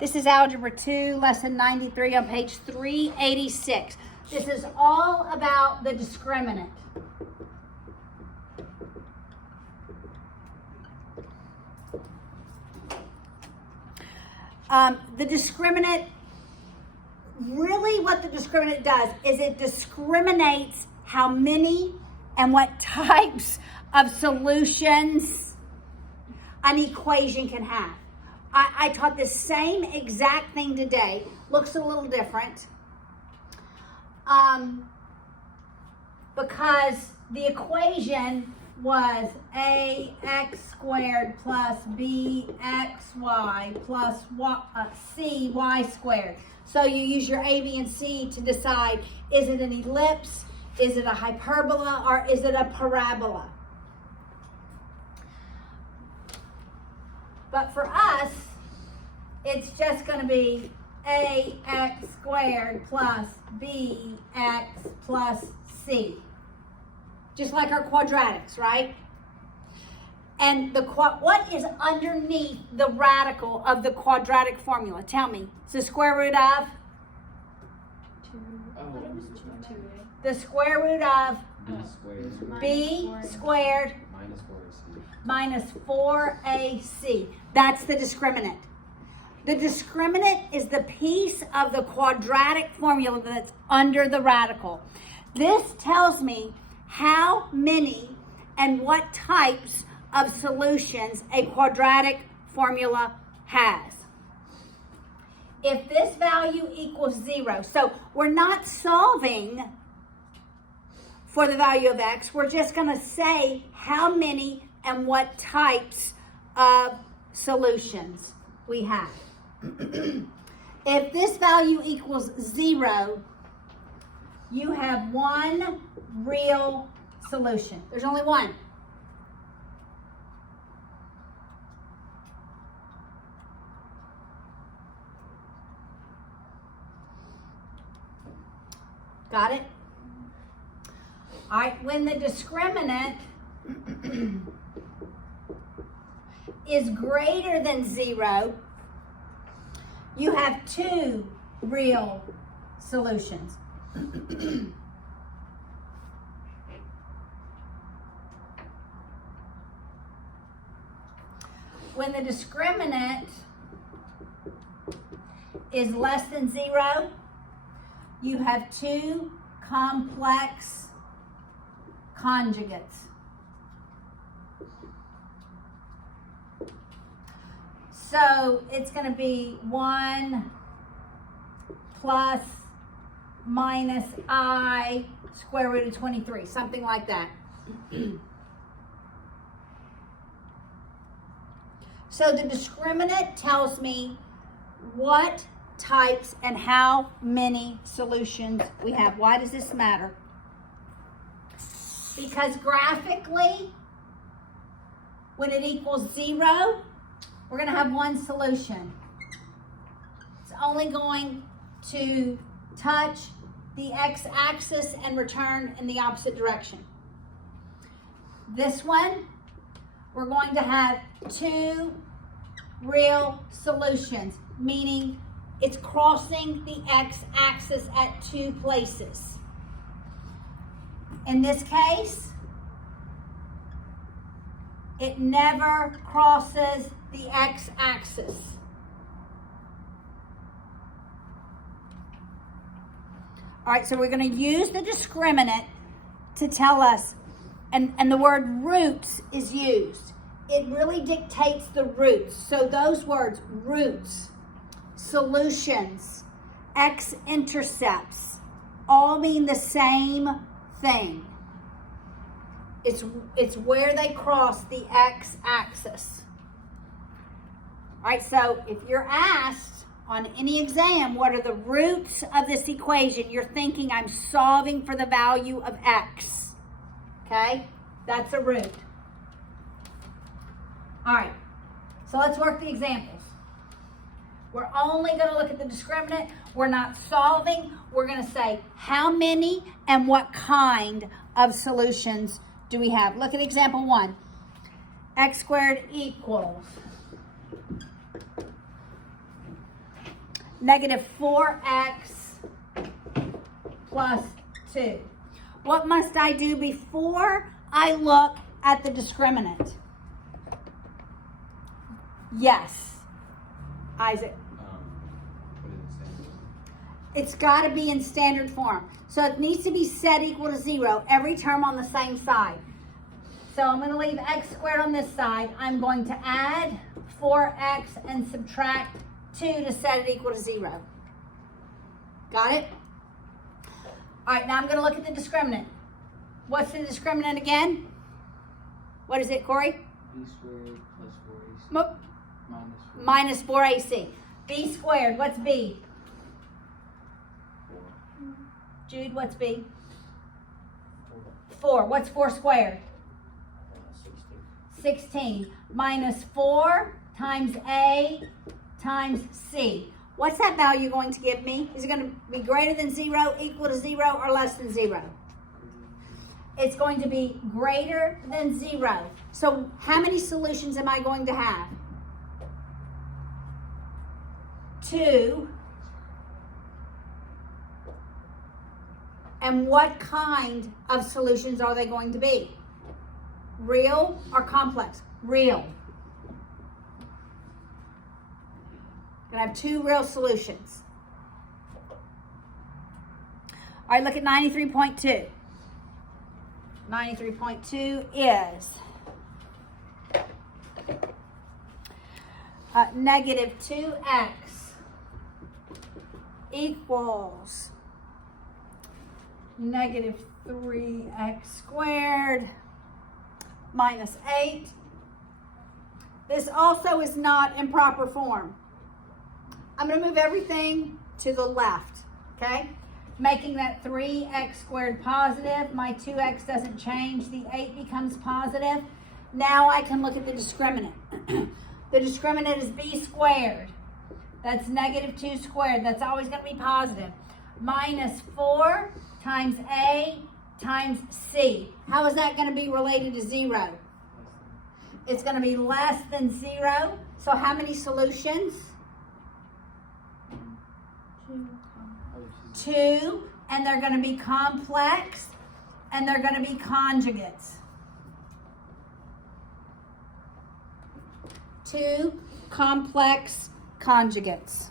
This is Algebra 2, Lesson 93 on page 386. This is all about the discriminant. The discriminant, really what the discriminant does is it discriminates how many and what types of solutions an equation can have. I taught the same exact thing today. Looks a little different. Because the equation was ax squared plus bxy plus cy squared. So you use your a, b, and c to decide, is it an ellipse, is it a hyperbola, or is it a parabola? But for us, it's just going to be ax squared plus bx plus c. Just like our quadratics, right? And what is underneath the radical of the quadratic formula? Tell me. It's the square root of? The square root of b squared minus 4ac. That's the discriminant. The discriminant is the piece of the quadratic formula that's under the radical. This tells me how many and what types of solutions a quadratic formula has. If this value equals 0, so we're not solving for the value of x, we're just going to say how many and what types of solutions we have. If this value equals 0, you have one real solution. There's only one. Got it? All right, when the discriminant is greater than 0, you have two real solutions. When the discriminant is less than 0, you have two complex conjugates. So it's going to be 1 plus minus I square root of 23, something like that. So the discriminant tells me what types and how many solutions we have. Why does this matter? Because graphically, when it equals 0, we're going to have one solution. It's only going to touch the x-axis and return in the opposite direction. This one, we're going to have two real solutions, meaning it's crossing the x-axis at two places. In this case, it never crosses the x-axis. All right, so we're going to use the discriminant to tell us, and the word roots is used. It really dictates the roots. So those words, roots, solutions, x-intercepts, all mean the same thing. It's where they cross the x-axis. All right, so if you're asked on any exam, what are the roots of this equation, you're thinking I'm solving for the value of x. Okay, that's a root. All right, so let's work the examples. We're only going to look at the discriminant. We're not solving. We're going to say how many and what kind of solutions do we have. Look at example 1. X squared equals negative 4x plus 2. What must I do before I look at the discriminant? Yes. Isaac. It's got to be in standard form. So it needs to be set equal to 0, every term on the same side. So I'm going to leave x squared on this side. I'm going to add 4x and subtract 2 to set it equal to 0. Got it? All right, now I'm going to look at the discriminant. What's the discriminant again? What is it, Corey? B squared plus 4ac minus 4ac. B squared, what's B? 4. Jude, what's B? 4. What's 4 squared? 16. Minus 4 times A times C. What's that value going to give me? Is it going to be greater than 0, equal to 0, or less than 0? It's going to be greater than 0. So how many solutions am I going to have? 2. And what kind of solutions are they going to be? Real or complex? Real. Gonna have 2 real solutions. All right, look at 93.2. 93.2 is negative 2x equals negative 3x squared minus 8. This also is not in proper form. I'm going to move everything to the left, okay? Making that 3x squared positive. My 2x doesn't change. The 8 becomes positive. Now I can look at the discriminant. The discriminant is b squared. That's negative 2 squared. That's always going to be positive. Minus 4 times a times c. How is that going to be related to 0? It's going to be less than 0. So how many solutions? 2, and they're going to be complex, and they're going to be conjugates. 2 complex conjugates.